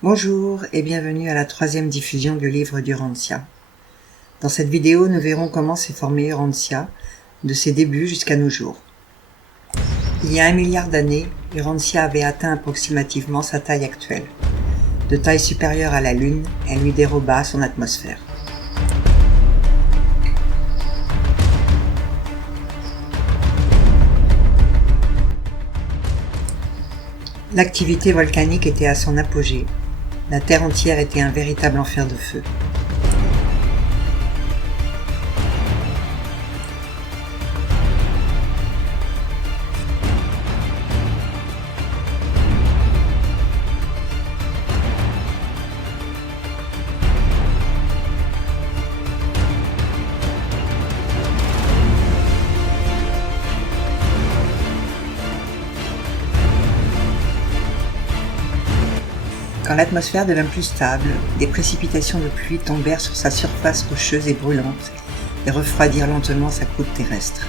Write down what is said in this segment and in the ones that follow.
Bonjour et bienvenue à la 3e diffusion du livre d'Urantia. Dans cette vidéo, nous verrons comment s'est formé Urantia, de ses débuts jusqu'à nos jours. Il y a 1 milliard d'années, Urantia avait atteint approximativement sa taille actuelle. De taille supérieure à la Lune, elle lui déroba son atmosphère. L'activité volcanique était à son apogée. La Terre entière était un véritable enfer de feu. Quand l'atmosphère devint plus stable, des précipitations de pluie tombèrent sur sa surface rocheuse et brûlante et refroidirent lentement sa croûte terrestre.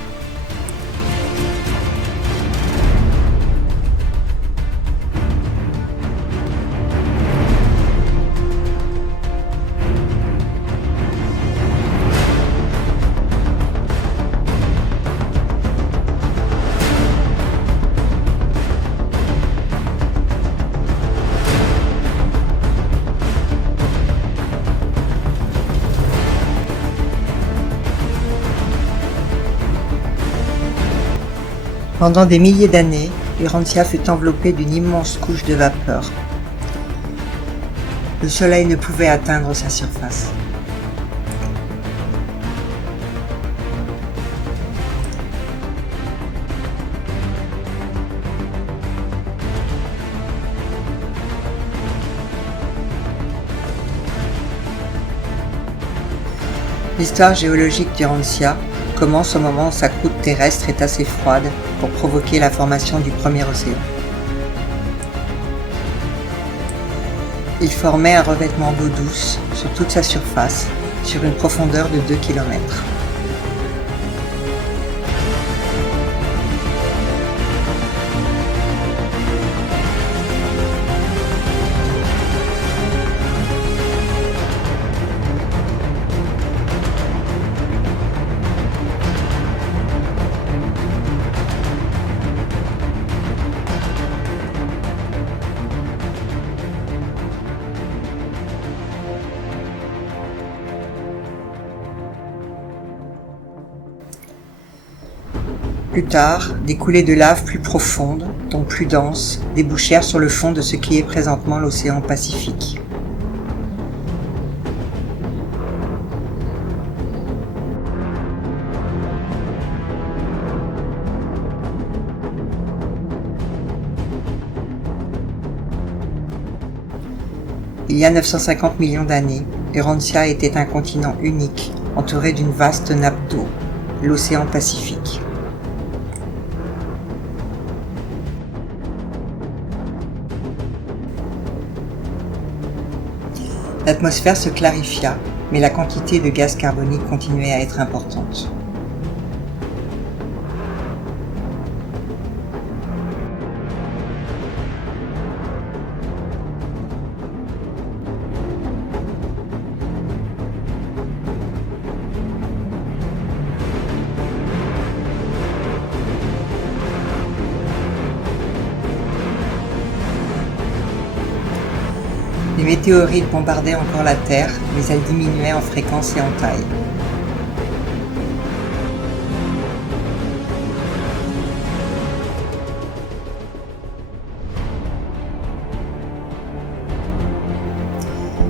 Pendant des milliers d'années, Urantia fut enveloppée d'une immense couche de vapeur. Le soleil ne pouvait atteindre sa surface. L'histoire géologique d'Urantia commence au moment où sa croûte terrestre est assez froide pour provoquer la formation du premier océan. Il formait un revêtement d'eau douce sur toute sa surface, sur une profondeur de 2 km. Plus tard, des coulées de lave plus profondes, donc plus denses, débouchèrent sur le fond de ce qui est présentement l'océan Pacifique. Il y a 950 millions d'années, Urantia était un continent unique, entouré d'une vaste nappe d'eau, l'océan Pacifique. L'atmosphère se clarifia, mais la quantité de gaz carbonique continuait à être importante. Les météorites bombardaient encore la Terre, mais elles diminuaient en fréquence et en taille.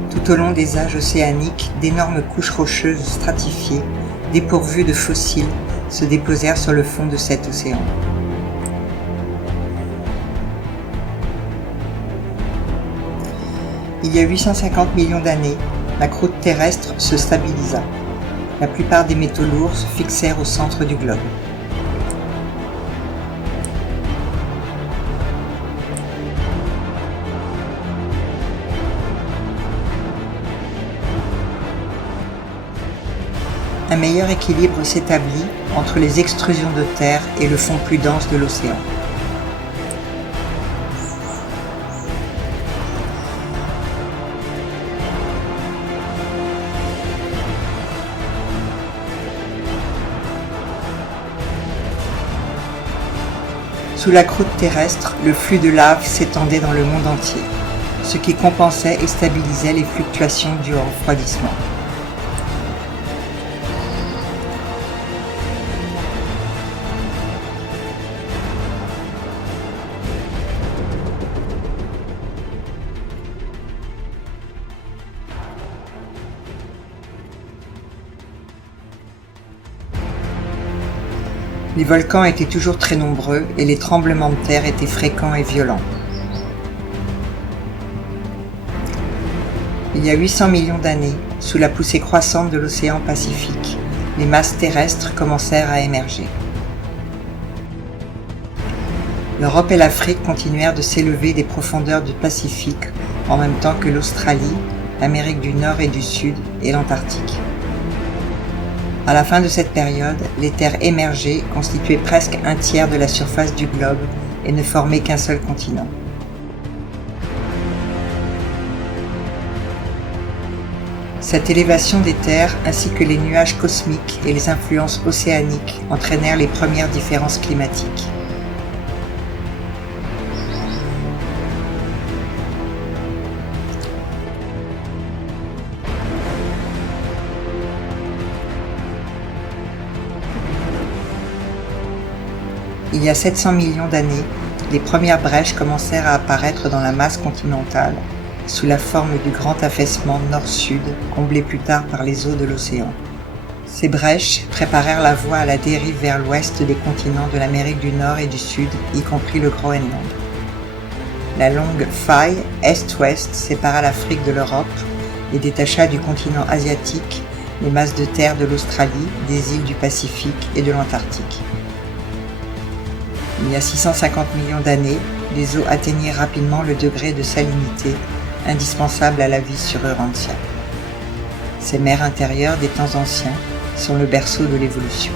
Tout au long des âges océaniques, d'énormes couches rocheuses stratifiées, dépourvues de fossiles, se déposèrent sur le fond de cet océan. Il y a 850 millions d'années, la croûte terrestre se stabilisa. La plupart des métaux lourds se fixèrent au centre du globe. Un meilleur équilibre s'établit entre les extrusions de terre et le fond plus dense de l'océan. Sous la croûte terrestre, le flux de lave s'étendait dans le monde entier, ce qui compensait et stabilisait les fluctuations dues au refroidissement. Les volcans étaient toujours très nombreux et les tremblements de terre étaient fréquents et violents. Il y a 800 millions d'années, sous la poussée croissante de l'océan Pacifique, les masses terrestres commencèrent à émerger. L'Europe et l'Afrique continuèrent de s'élever des profondeurs du Pacifique en même temps que l'Australie, l'Amérique du Nord et du Sud et l'Antarctique. À la fin de cette période, les terres émergées constituaient presque un tiers de la surface du globe et ne formaient qu'un seul continent. Cette élévation des terres ainsi que les nuages cosmiques et les influences océaniques entraînèrent les premières différences climatiques. Il y a 700 millions d'années, les premières brèches commencèrent à apparaître dans la masse continentale, sous la forme du grand affaissement nord-sud, comblé plus tard par les eaux de l'océan. Ces brèches préparèrent la voie à la dérive vers l'ouest des continents de l'Amérique du Nord et du Sud, y compris le Groenland. La longue faille est-ouest sépara l'Afrique de l'Europe et détacha du continent asiatique les masses de terre de l'Australie, des îles du Pacifique et de l'Antarctique. Il y a 650 millions d'années, les eaux atteignirent rapidement le degré de salinité indispensable à la vie sur Urantia. Ces mers intérieures des temps anciens sont le berceau de l'évolution.